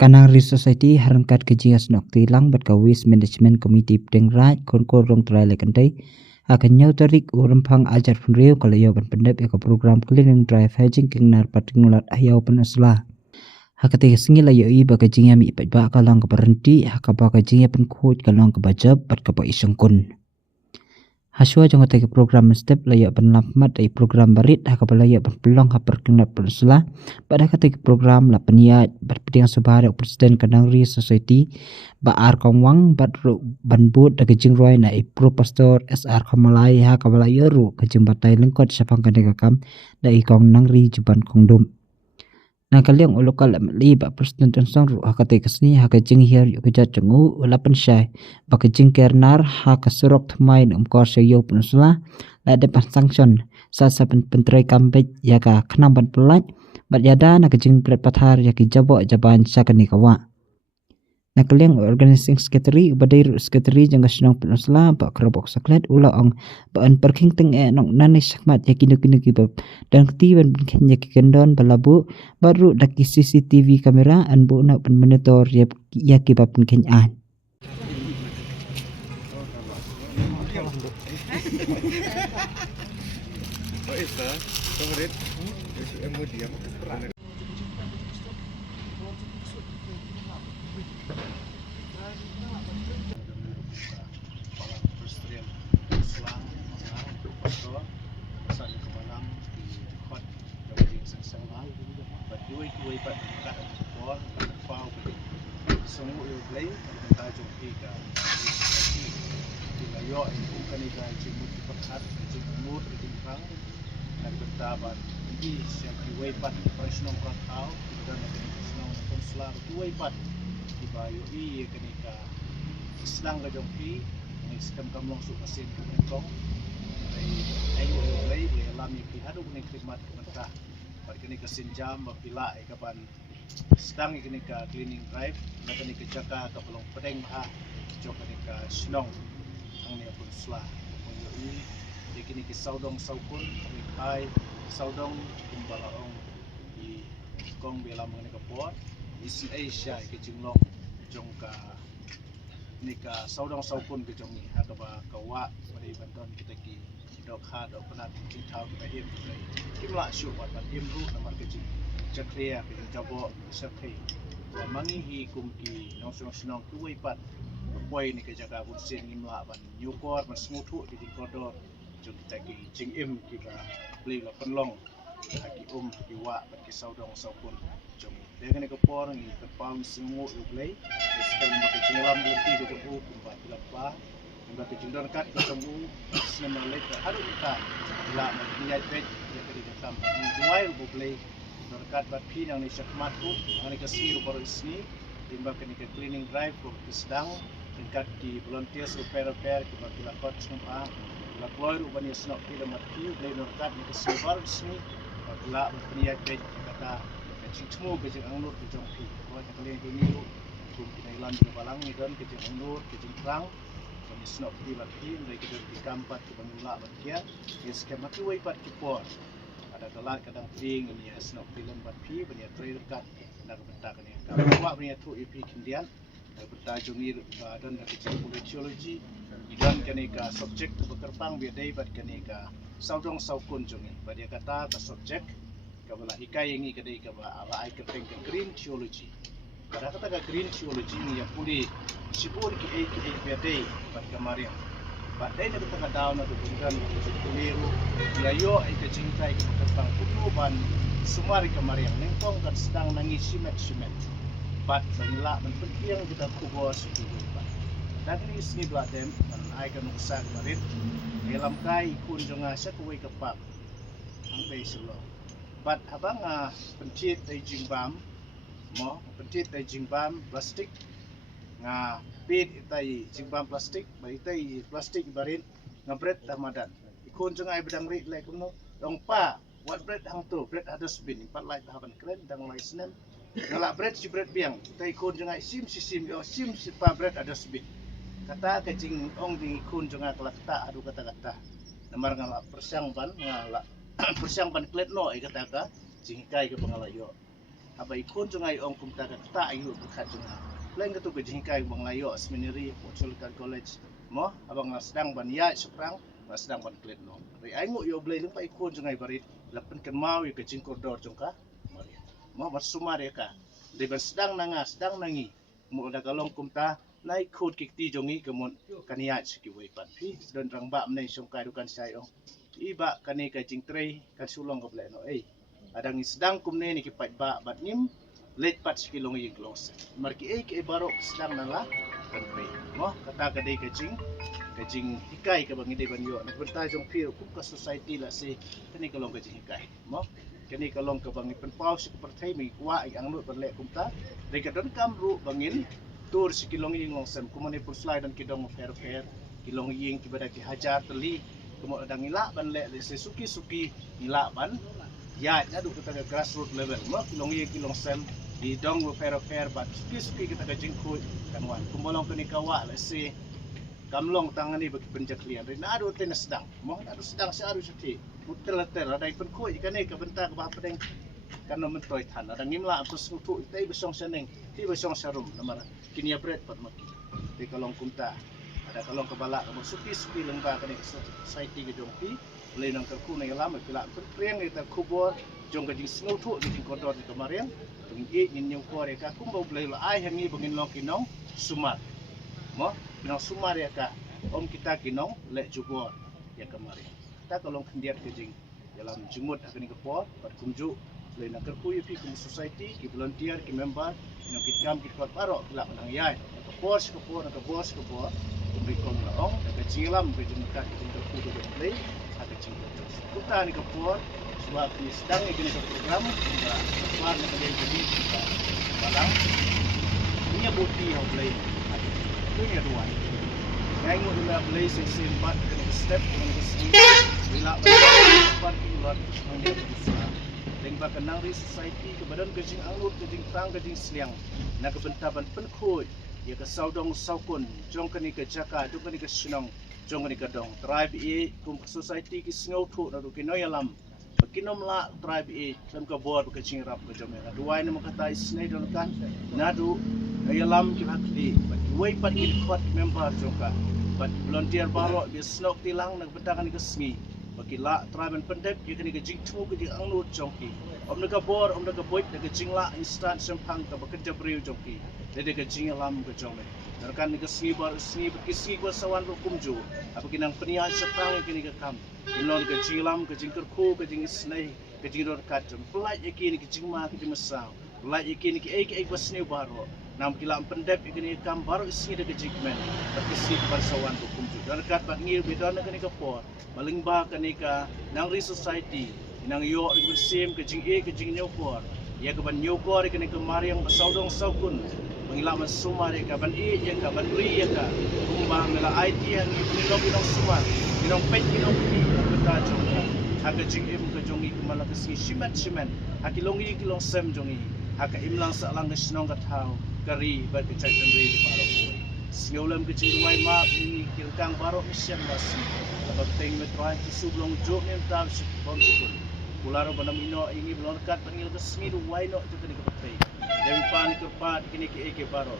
Kanang Re Society harangkat kejingas nok tilang bat ka Waste Management Committee Pdeng Raj kon rong trai lekandai akan nyau tarik urempang ajar penriu kalau ia pendep eka program cleaning drive hajing kengnar patingulat ayau penasla hakati singi la yoi ba kejinga mi ipat ba kalang ka berhenti hakaba kejinga penkuat kalang ka bajab bat ka pa isangkun Haswa jong ke program step layak penlamat dari program barit hakapa layak penpeluang hapar kenat persela pada kata program la peniat berpedang sebar presiden Kanang Re Society ba ar kongwang batru banbut da kejing roi na pro pastor SR Kamalai hakapa layaru kejing batai lengkot sapang kadang kam da ikong nang ri juban kongdom na kaliang ulokal li ba presiden tonsong ru hakate kesni hakajing hier yu keja cengu ulapan syai ba kejing kernar hakasurok thmai kor sayo pensula la de sanction sa pentrai kambej ya ka khnam ban pelat bat yada na kejing pret pathar ya ki jabo jaban sakani kawa na kaliang organizing secretary badai secretary jang kasnong pensula ba kerobok saklet ula ong ba an parking teng nong nani sakmat ya kinu ki bab dan ketiban kenya ki kendon balabu baru daki CCTV kamera an bu na pen monitor ya ki bab kenyan semua yang play kita jumpa ke kita yo itu kan kita jemput di perhat jemput mur di perang dan bertaban ini siapa way pat profesional perantau dan profesional konsular way pat di bayu i kan kita sedang ke jumpa ini skam kam langsung mesin ke kong ayo play boleh alami pihadu ni khidmat kementah pada ni kesinjam bila kapan sedang ini ke cleaning drive nak ini ke jaga ke pelong pedeng ha jok ini ke snong ang ni pun slah pengoi ini ke saudong saukun hai saudong kumbalaong di kong bela mengenai ke port isi Asia ke jinglong jong ka ini ke saudong saukun ke jong ni hakaba kawa pada bantuan kita ki dok ha dok penat kita kita him kimla syuk wat him ru nomor ke jing Cakria kita jabo sekhi mangi hi kumki nong snong kuai pat poi ni ke jaga bursin ngimla ban nyukor ban smutu di kodor jung kita ki jing im kita beli la penlong ki ki wa ban ki saudong saupun jung dengan ke por ni ke pam semu u play sekali mak jingalam burti ke jung kumba tilapa kumba ke jung kat ke jung sema lek hadu kita la nyai pet ya ke di kam ni juai u play Norkat batpi yang ni syakmat tu, yang ni kesini rupa resmi, timbang kini ke cleaning drive tu sedang, tingkat di volunteers repair kita bila kot semua, bila keluar rupa ni senok kita mati, bila norkat ni kesini baru resmi, bila berniat baik kata, cuma kerja anglur kerja pi, kalau kita lihat ini tu, kita hilang di balang ni kan kerja anglur, kerja perang, kini senok kita mati, dari kita di kampat kita mengelak batia, ia sekian mati waipat kipor. Ada galak kadang ping ini snok film bat pi bani trai dekat nak bentak ni kalau buat bani tu EP kindian bertajuk ni dan dari geology dan kenika subjek tu berterpang biadai bat kenika saudong saukun jungi pada kata ke subjek kabala ikai ini kedai kaba ala ai keteng ke green geology pada kata ke green geology ni ya puli sibur ki biadai bat kamarin Badai ni kita daun atau bukan keliru. Layo itu cintai kita tentang kutuban semua kemarin. Nengkong kan sedang nangis simet. Bad banila menpenting kita kubur sedikit. Dan ini sini dua dem. Ai kan usaha kemarin. Dalam kai ikun jangan sekuai kepak. Angkai selo. Bad abang pencit dari jingbam. Mo pencit dari jingbam plastik. Nga pit itai jingbam plastik ba itai plastik barin nga bread tamadan ikon jang ai bedang ri lek kuno dong pa what bread hang tu bread ada spin pat lai haban kren dang lai senen ngala bread si bread biang itai ikon jang ai sim si pa bread ada spin kata kecing ong di ikon jang ai kelakta adu kata namar ngala persang ban klet no ai kata ka jingkai ke pangalayo apa ikon jungai ong kumta ka ta ayu berkat junga lain ketu ke jingkai bang layo seminari Poculkan College mo abang sedang ban ya seprang sedang ban klet no ri aingu yo blai lumpa ikon jungai barit lapen kan mau ke jingkor dor jongka mari mo bersumare ka de ban sedang nanga sedang nangi mo da kalong kumta naik khut kikti jongi kemon kania ki wei pan phi don rang ba mnei songkai dukan sai ong iba kani ka jingtrei kan sulong ka blai no adang sedang kumne ni ki pat ba bat nim let pat sikilong yung close marki ke baro sedang nala kan pe mo kata ka dei kajing hikai ka bangi dei ban yo nak bentai jong pil kum ka society la se kani kalong kajing hikai mo kani kalong ka bangi pen pau si perthai mi kwa ang lut ban le kumta dei ka don kam ru bangin tur sikilong yung longsem kumane pur slide dan kidong fair kilong yung kibada ki hajar teli kemo adang ila ban le se suki ila ban ya duk kita ke grassroots level mo kilong sem di dong fair bat suki kita ke jingkut kan wan kumbolong ke nikawa la se kamlong tangani bagi penjaklian ri nadu ten sedang mo nadu sedang se aru seti putel ada pen koi kan ke bentar ke apa deng kan mentoy tan ada ngimla apus tu tei besong seneng ti besong sarum namara kinia bread pat maki di kalong kumta ada kalong kebala kamu suki lembah kan society ke jongpi boleh nang kerku nang lama pila perpriang kita kubur jong ke jing snow tu jing kodor di kemarin tung ngin nyong ko reka kumbo boleh la ai hangi bangin long kinong sumar mo kinong sumar ya ka om kita kinong le jugor ya kemarin ta kalong kendiat ke jing dalam jumut akan ke por pat kumju boleh nang kerku yu pi kum society ki volunteer ki member kinong kitkam kitkwat paro pila nang yai ke por kumbi kong laong ke jilam ke jing kat jing kerku ke boleh kita ni kapur sebab ni sedang ni kena program kita keluar ni boleh jadi kita malang ni bukti yang boleh itu ni dua yang ingin boleh sempat kena step kena sini bila dapat keluar hanya bisa lengba kenang di society kebadan kejing anglut kejing tang kejing seliang nak kebentaban penkoi ya ke saudong saukun jong keni ke jaka jong keni ke senong jong ni kadong tribe kum society ki sngau thu na ki noyalam kinom la tribe lam ka board ka chingrap ka jome na duai na makata isnay don kan nadu noyalam ki hakli but way pat ki khot member joka but volunteer baro bi snok tilang na bentakan ka sngi baki la tribe and pendep ki kini ka jingtu ki angnu jongki om na ka board om na ka boy na ka jingla instant sempang ka bekerja beriu jongki dede ka jingalam ka jome Narkan ni kesni buat sawan hukum jo. Apa kinang peniaga sepang kini kekam. Inon ke jilam ke jingkerku ke jingisnei ke jingdor kacem. Pelaj ikini ke jingma ke jimasau. Pelaj ikini ke ek basni baro. Nam kilam pendep ikini kekam baro isni de ke jingmen. Berkesi bar sawan hukum jo. Dan kat bak ngir bedon ke ni kepor. Malingba ke ni ka nang ri society. Nang yo ke bersim ke jing ke jing nyokor. Ya ke ban nyokor ke ni ke mariang basaudong saukun. Mengilam sumar ya ban yang ban ri ya ka rumah mela IT yang minong sumar minong pet minong pi beta jong haga jing em ka jongi kumala ka si shimat hakilongi kilong sem jongi haka imlang sa lang snong ka thau kari ba ka chai tan ri paro ko singolam ka jing wai ma ni kirkang baro mission wasi apa teng metro ki sublong jo nem tam si bon ko kularo banamino ingi blon kat pangil ka smiru wai no to ka patay Dewi pan kepat kini ke baro.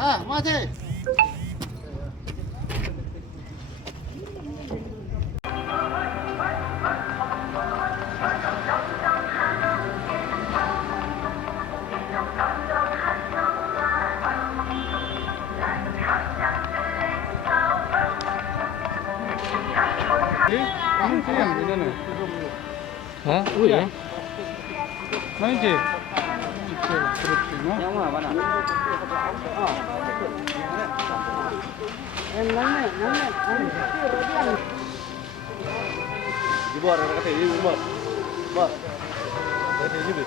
Ah, mati. Hey. Hah? Iya. Mana je? Yang mana? Jebor, kata ini jebor. Jebor. Kata ini jebor.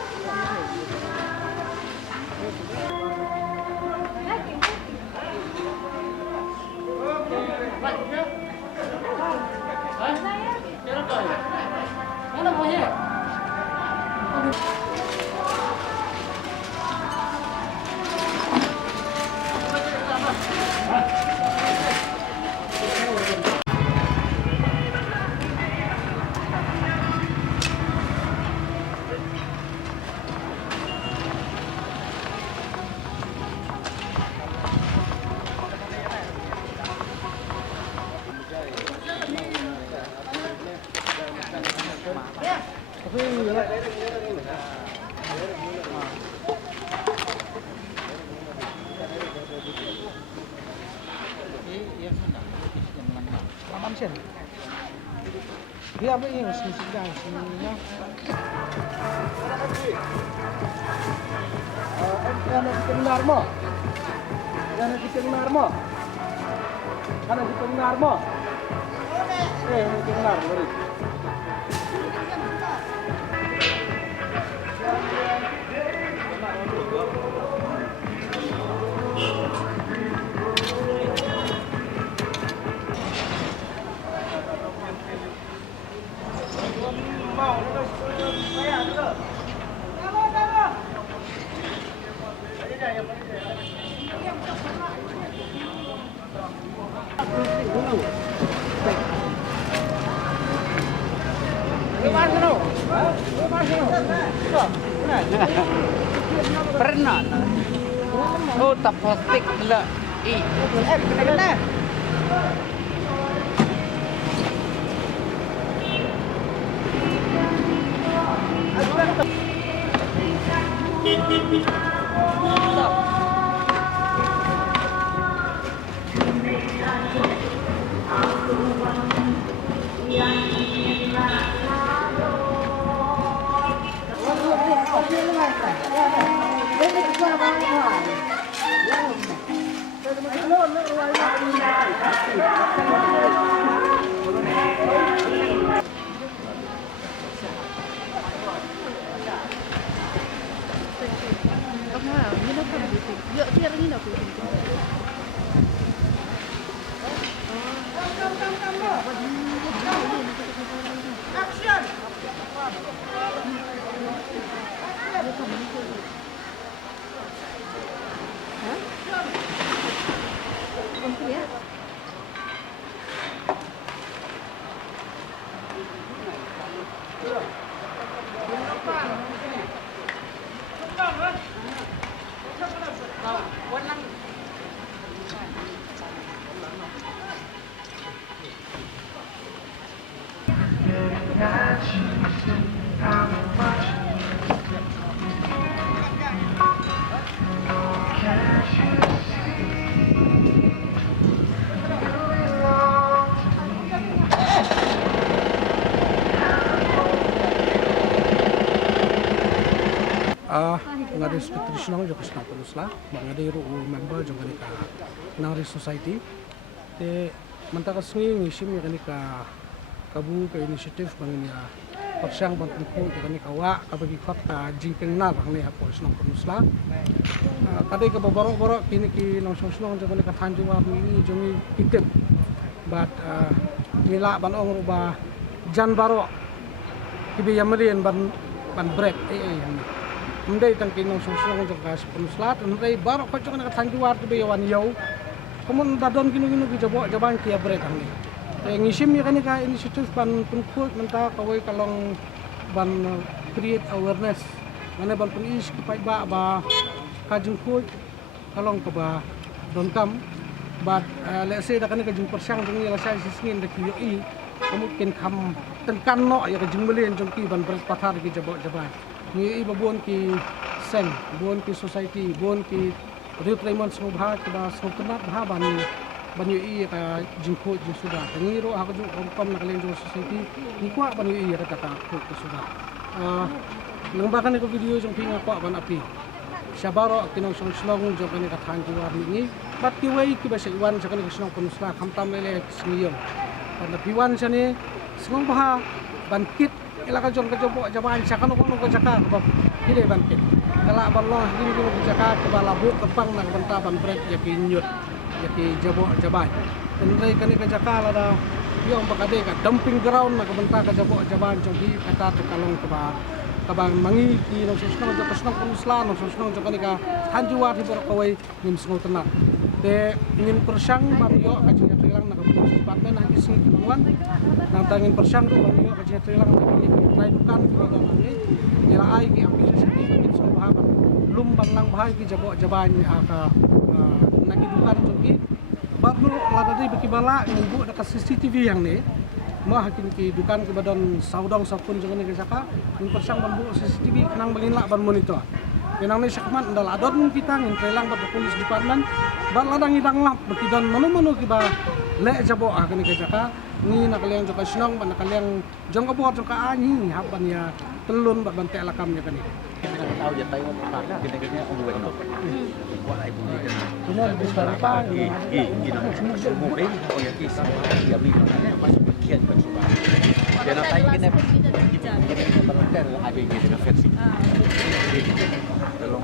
Dia apa yang sedang sininya? Karena kita benar mo. Karena kita benar mo. Karena kita benar mo. Kita benar beri. Pernah. Oh, tak plastik pula. Kena. Ngada tradisional juga sena terus lah, ngada iru member juga ni ka nari society. Te manta ka swing isim ya ni ka kabu ka initiative bang ni persiang bang tengku juga ni kawa kabagi khot ka jingpeng na bang ni apo sena terus lah. Kadai ka borok-borok kini ki nong song juga ni ka tanjuwa ni jongi pitep. But nila ban ong ruba jan baro kibi yamrian ban break Mendai tangkin nong susung untuk kas penuslat, mendai baru kau cakap nak tanjuar tu bayawan yau, kamu dadon kinu kita jaban kia break kami. Ngisim ni kan ni ka inisiatif ban penkut mentah kawai kalong ban create awareness, mana ban penis kipai ba kajung kut kalong kaba don kam, but let's say dah kan ni kajung persiang jeng ni lasai sisngin dah kiyoi, kamu kin kam tenkan no ya kajung belian jengki ban beres pathar ki jaban. Ni iba buon ki sen, buon ki society, buon ki Rio Raymond Smubha, kita Smubha bani banyu i ka jingko jing sudah tengiro aku juga kom nak kalian juga society ni kuat banyu i kata ka sudah lembakan ko video jong pinga kuat ban api Syabaro kinong song jong kani kathan jiwa ni bat ki wei ki basa iwan sa kani kisnong penusla kamtam lele kisniyo pada piwan sa ni sengong baha ban kit ilaka jong ka jobo jaban sa kanu ko jaka ko kire ban kit kala ban lo gini ko jaka ke bala bu kepang nak benta ban brek ya ki nyut ya ki jabo jaban endai kani ka jaka la da yo bakade ka dumping ground nak benta ka jabo jaban jong di kata tu kalong ke ba kabang mangi ki no susno jo kasno penusla no susno jo kani ka hanjuwa ti bor kawai nim sngo tenak te ingin persang bario kaji trilang nak police department hagi sing kinuan nang tangin persang ru bario kaji trilang nak ni trai dukan ki dalam ni nila ai ki api sini kin so bahaban lum banlang bahai ki jabo jaban aka nagi dukan jo ki baru lada di beki bala ngibu dekat CCTV yang ni mah hakin ki dukan ke badan saudang sapun jangan ni saka in persang bambu CCTV nang balin ban monitor Yang ni sakman ndal adon kita ngin trelang ba police department ba ladang idang lap beki dan manu kiba le jabo akani ke jaka ni nakaliang joka snong ban nakaliang jong ka buat joka ani haban ya telun ba bante alakam nya kani tahu ya tayo mo pa gina ang buwan no wala ay bumi ka Benar besar pa gina mo rin o ya kisa ya mi mas kian pa suba ya na tayo gina gina barangay ay gina versi tolong